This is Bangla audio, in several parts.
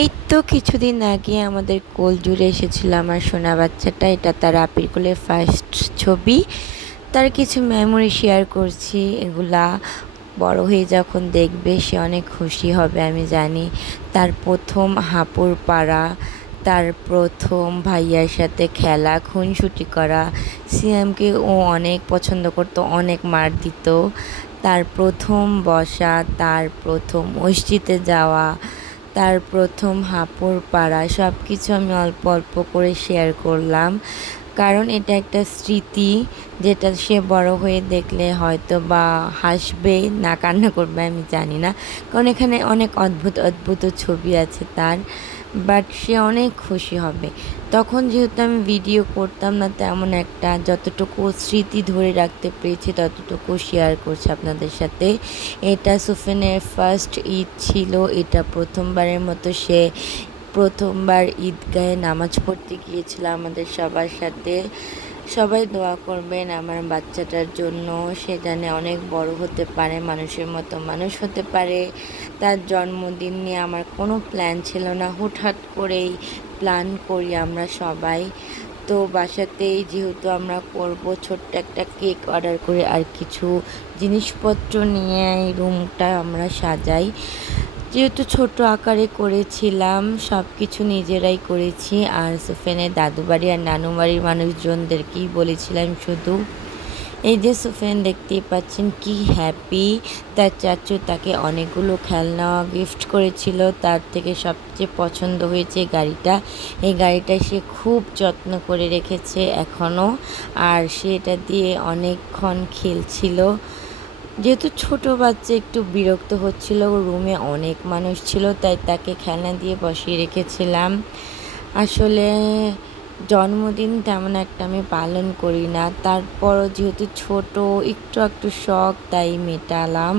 এই তো কিছুদিন আগে আমাদের কোল জুড়ে এসেছিল আমার সোনা বাচ্চাটা। এটা তার আপির কোলের ফার্স্ট ছবি। তার কিছু মেমোরি শেয়ার করছি। এগুলা বড় হয়ে যখন দেখবে সে অনেক খুশি হবে আমি জানি। তার প্রথম হাঁপুর পাড়া, তার প্রথম ভাইয়ার সাথে খেলা, খুনসুটি করা। সিয়ামকে ও অনেক পছন্দ করতো, অনেক মার দিত। তার প্রথম বসা, তার প্রথম মসজিদে যাওয়া, তার প্রথম হাঁপুড় পাড়া, সব কিছু আমি অল্প অল্প করে শেয়ার করলাম। কারণ এটা একটা স্মৃতি, যেটা সে বড় হয়ে দেখলে হয়তো বা হাসবে না কান্না করবে আমি জানি না। কারণ এখানে অনেক অদ্ভুত অদ্ভুত ছবি আছে তার, বাট সে অনেক খুশি হবে। তখন যেহেতু আমি ভিডিও করতাম না তেমন একটা, যতটুকু স্মৃতি ধরে রাখতে পেরেছি ততটুকু শেয়ার করছি আপনাদের সাথে। এটা সুফেনের ফার্স্ট ঈদ ছিল। এটা প্রথমবারের মতো সে প্রথমবার ঈদগাহে নামাজ পড়তে গিয়েছিল আমাদের সবার সাথে। সবাই দোয়া করবেন আমার বাচ্চাটার জন্য, সে জানে অনেক বড় হতে পারে, মানুষের মতো মানুষ হতে পারে। তার জন্মদিন নিয়ে আমার কোনো প্ল্যান ছিল না, হুটহাট করেই প্ল্যান করি আমরা সবাই। তো বাসাতেই যেহেতু আমরা করব, ছোট্ট একটা কেক অর্ডার করে আর কিছু জিনিসপত্র নিয়ে এই রুমটা আমরা সাজাই। যেহেতু ছোট আকারে করেছিলাম, সব কিছু নিজেরাই করেছি। আর সুফেনের দাদু বাড়ি আর নানু বাড়ির মানুষজনদেরকেই বলেছিলাম শুধু। এই যে সুফেন দেখতেই পাচ্ছেন কি হ্যাপি। তার চাচু তাকে অনেকগুলো খেলনা গিফট করেছিল, তার থেকে সবচেয়ে পছন্দ হয়েছে গাড়িটা। এই গাড়িটা সে খুব যত্ন করে রেখেছে এখনও, আর সে এটা দিয়ে অনেকক্ষণ খেলছিল। যেহেতু ছোট বাচ্চা একটু বিরক্ত হচ্ছিল, রুমে অনেক মানুষ ছিল, তাই তাকে খেলনা দিয়ে বসিয়ে রেখেছিলাম। আসলে জন্মদিন তেমন একটা আমি পালন করি না, তারপরও যেহেতু ছোট একটু একটু শখ তাই মেটালাম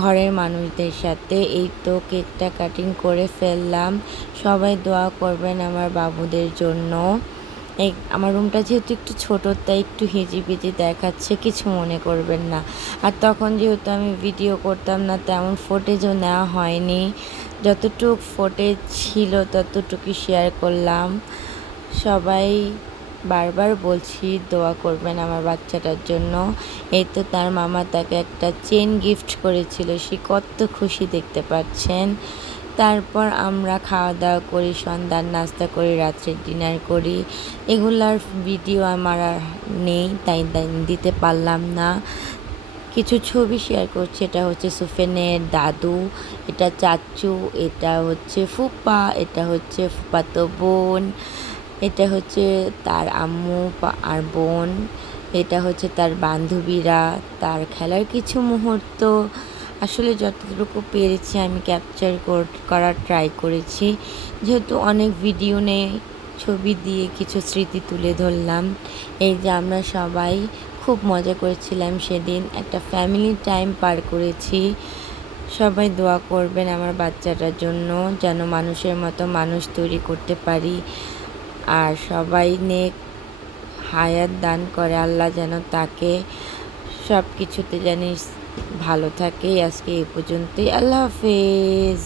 ঘরের মানুষদের সাথে। এই তো কেকটা কাটিং করে ফেললাম। সবাই দোয়া করবেন আমার বাবুদের জন্য। এই আমার রুমটা যেহেতু একটু ছোটো তাই একটু হিজিবিজি দেখাচ্ছে, কিছু মনে করবেন না। আর তখন যেহেতু আমি ভিডিও করতাম না তেমন ফুটেজও নেওয়া হয়নি, যতটুক ফুটেজ ছিল ততটুকু শেয়ার করলাম। সবাই বারবার বলছি দোয়া করবেন আমার বাচ্চাটার জন্য। এই তো তার মামা তাকে একটা চেন গিফট করেছিল, সে কত খুশি দেখতে পাচ্ছেন। তারপর আমরা খাওয়া দাওয়া করি, সন্ধ্যার নাস্তা করি, রাত্রের ডিনার করি। এগুলার ভিডিও আমার আর নেই, তাই দিতে পারলাম না। কিছু ছবি শেয়ার করছি। এটা হচ্ছে সুফেনের দাদু, এটা চাচু, এটা হচ্ছে ফুপা, এটা হচ্ছে ফুপাতো বোন, এটা হচ্ছে তার আম্মু আর বোন, এটা হচ্ছে তার বান্ধবীরা, তার খেলার কিছু মুহূর্ত। আসলে যতটুকু পেরেছি আমি ক্যাপচার করার ট্রাই করেছি। যেহেতু অনেক ভিডিও নেই, ছবি দিয়ে কিছু স্মৃতি তুলে ধরলাম। এই যে আমরা সবাই খুব মজা করেছিলাম সেদিন, একটা ফ্যামিলি টাইম পার করেছি। সবাই দোয়া করবেন আমার বাচ্চাটার জন্য, যেন মানুষের মতো মানুষ তৈরি করতে পারি। আর সবাই নেক হায়াত দান করে আল্লাহ, যেন তাকে সব কিছুতে জানিস ভালো থাকে। আজকে এই পর্যন্তই, আল্লাহ হাফেজ।